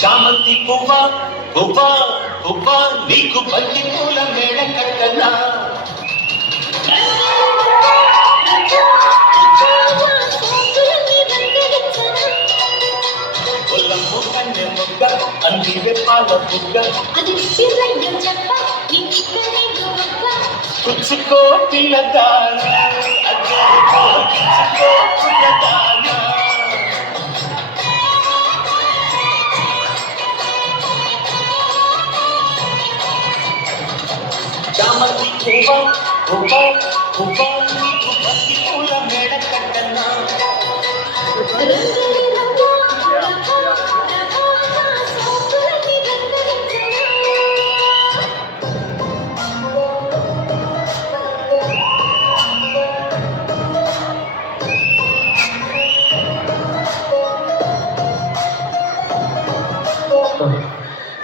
చామంతి పువ్వా పువ్వా పువ్వా నీకు బంతి పూల మేడ కట్టనా పొల్లము కన్నె ముగ్గ అందివే పాల బుగ్గ కుచ్చుకో పిల్లదానా కుచ్చుకో పిల్లదానా చామంతి పువ్వా పువ్వా పువ్వా నీకు బంతి పూల మేడ కట్టనా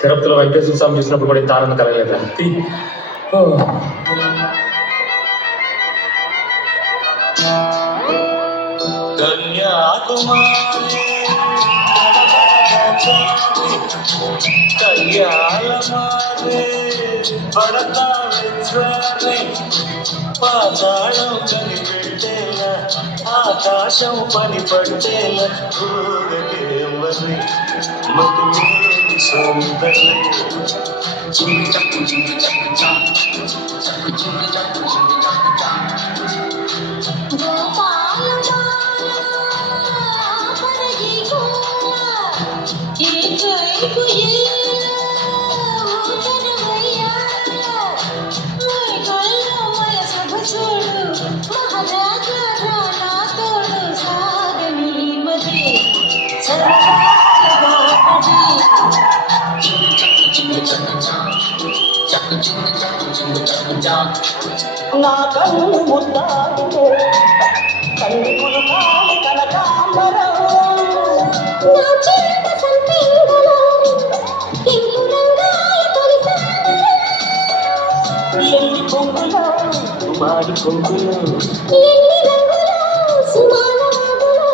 తిరుపతిలో వెంకటేశ్వర స్వామి చూసినప్పుడు కూడా ఇంత ఆనందం కలగలేదు. కన్యాకుమారి కళ్యాణమారే పడతా విశ్వారే పాతాళం కనిపెట్టేలా ఆకాశం పని పట్టేలా ఊరకేమని మతి సౌందర్య చింగి చక్కు చింగి చక్కు చక్కు చింగి చక్కు చింగి చక్కు నా కన్ను ముద్దాడు కన్ను కులుకాలి కనకాంబరం నా చేత సంపింగలో కింకురంగాయ ఎన్ని పొంగులో కుమారి పొంగులో ఎన్ని రంగులో సుమాన రంగులో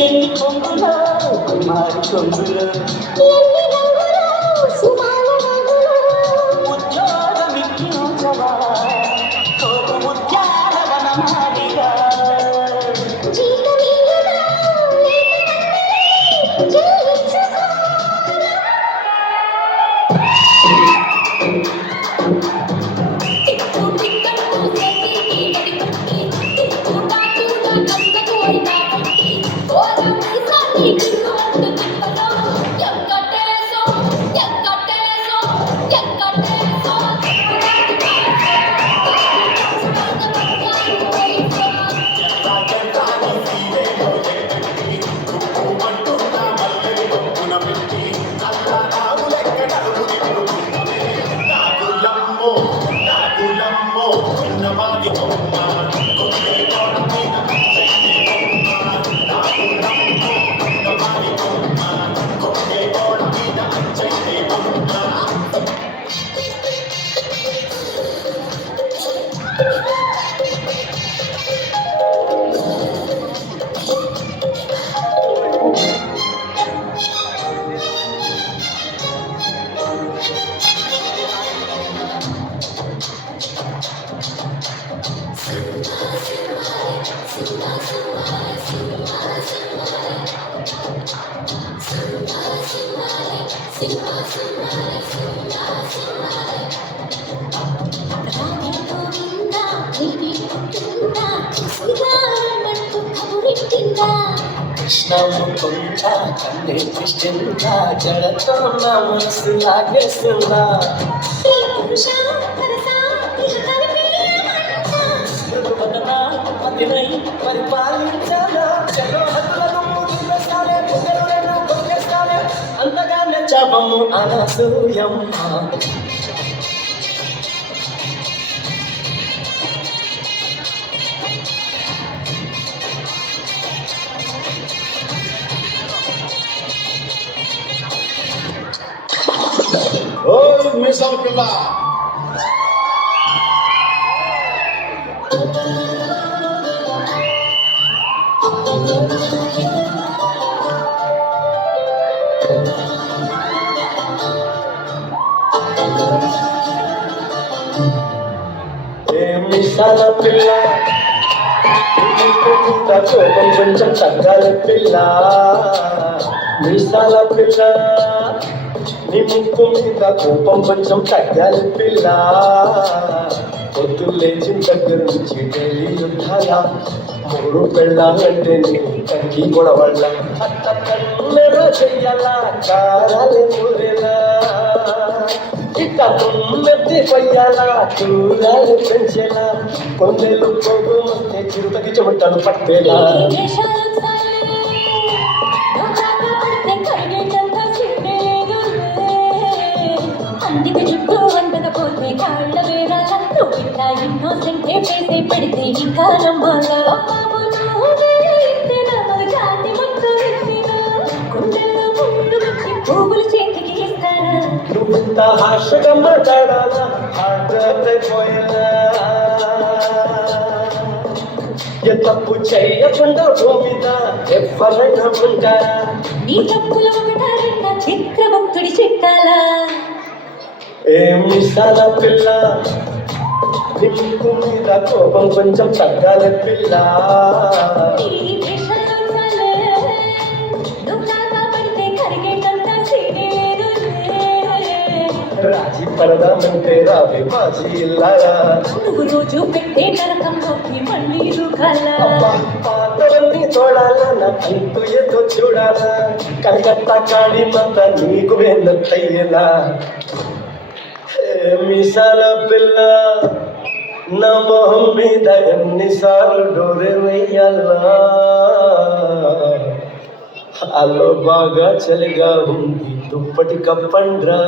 ఎన్ని పొంగులో కుమారి పొంగులో ఎన్ని రంగులో సుమాన రంగులో ఉద్యోగమిత్యుజవా తోడు ఉద్యానవనమాడిగా జీవితమింగలో జీవించుకో Suda, కృష్ణ ముకుంద కన్నే కృష్ణ జడతో నా మనసు లాగేస్తున్నా పరిపాలించాలా అంతగా నచ్చాబము అనసూయమ్మ ఓయ్ మీసాల పిల్ల మీసాల పిల్ల కోపం కొంచెం తగ్గాలి పిల్ల మీసాల పిల్ల నీ ముక్కు మీద కోపం కొంచెం తగ్గాలి పిల్ల పొద్దు లేచిన దగ్గర నుంచి ఢిల్లీ యుద్ధాల మూడు పెళ్ళాలంటే నీ కంకి గొడవళ్ళ కన్నెర చెయ్యాలా కారాలే మూరేలా ఇక తుమ్మెత్తి పొయ్యాలా చూరాలు పెంచేలా కొందెలు పోగు వస్తే చిరుతకి చెమటలు పట్టేలా అందుకే చుట్టూ వండకపోతే కాళ్ళ వేరాల నువ్వు ఇలా ఇన్నోసెంట్ చేసే పెడితే ఇంకా నమ్మాలా పువ్వులు చేతికి ఇస్తారా నువ్వింత హార్షగా మాట్లాడాలా హార్ట్పోయేలా ఏ తప్పు చెయ్యకుండా భూమిద ఎవరైనా ఉంటారా నీ తప్పులు ఒకటా రెండా చక్రభక్తుడి చిట్టాలా మీసాల పిల్ల నిప్పు మీద కోపం కొంచెం తగ్గాలి పిల్ల ఈ వేషాలు చాలే నువ్వు నాగా పడితే కరిగేటంత సీనేరు రాజీ పడదామంటే రావి బాజీ ఇల్లారా నువ్వు రోజు పెట్టే నరకంలోకి మళ్ళీ రుకాలా పాతవన్నీ చూడాలా నా అంతు ఏదో చూడాలా కలకత్తా కాళీ మంత నీకు వెన్నయ్యేలా మీసాల పిల్ల నా మొహం మీద ఎన్నిసార్లు డోరే వెయ్యాలా అల్లో బాగా చలిగా ఉంది దుప్పటి కప్పండ్రా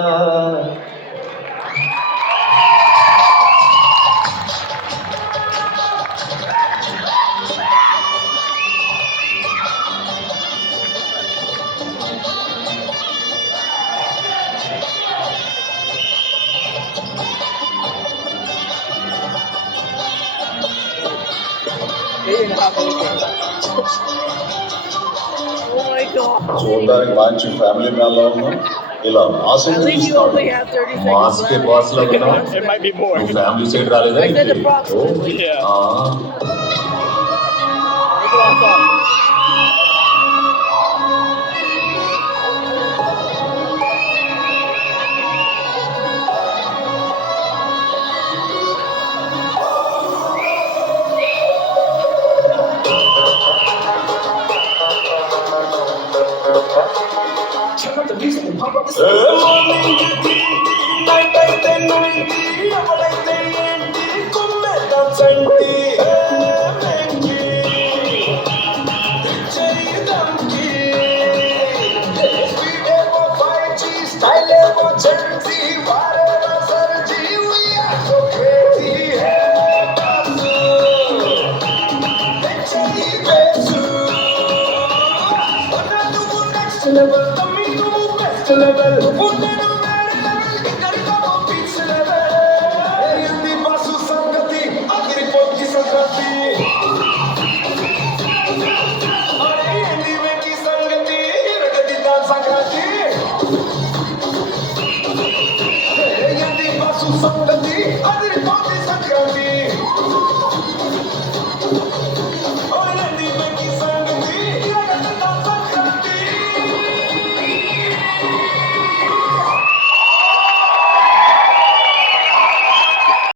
చూడడానికి మంచి ఫ్యామిలీ మ్యాన్ లా ఉన్నాం ఇలా mass At least you only have 30 seconds mass కి left. బాస్ లో ఉన్నావు It might be more. నువ్వు ఫ్యామిలీ సైడ్ రాలేదా I said ఏంటి? approximately. Yeah. ఆ, That's what I thought. Level,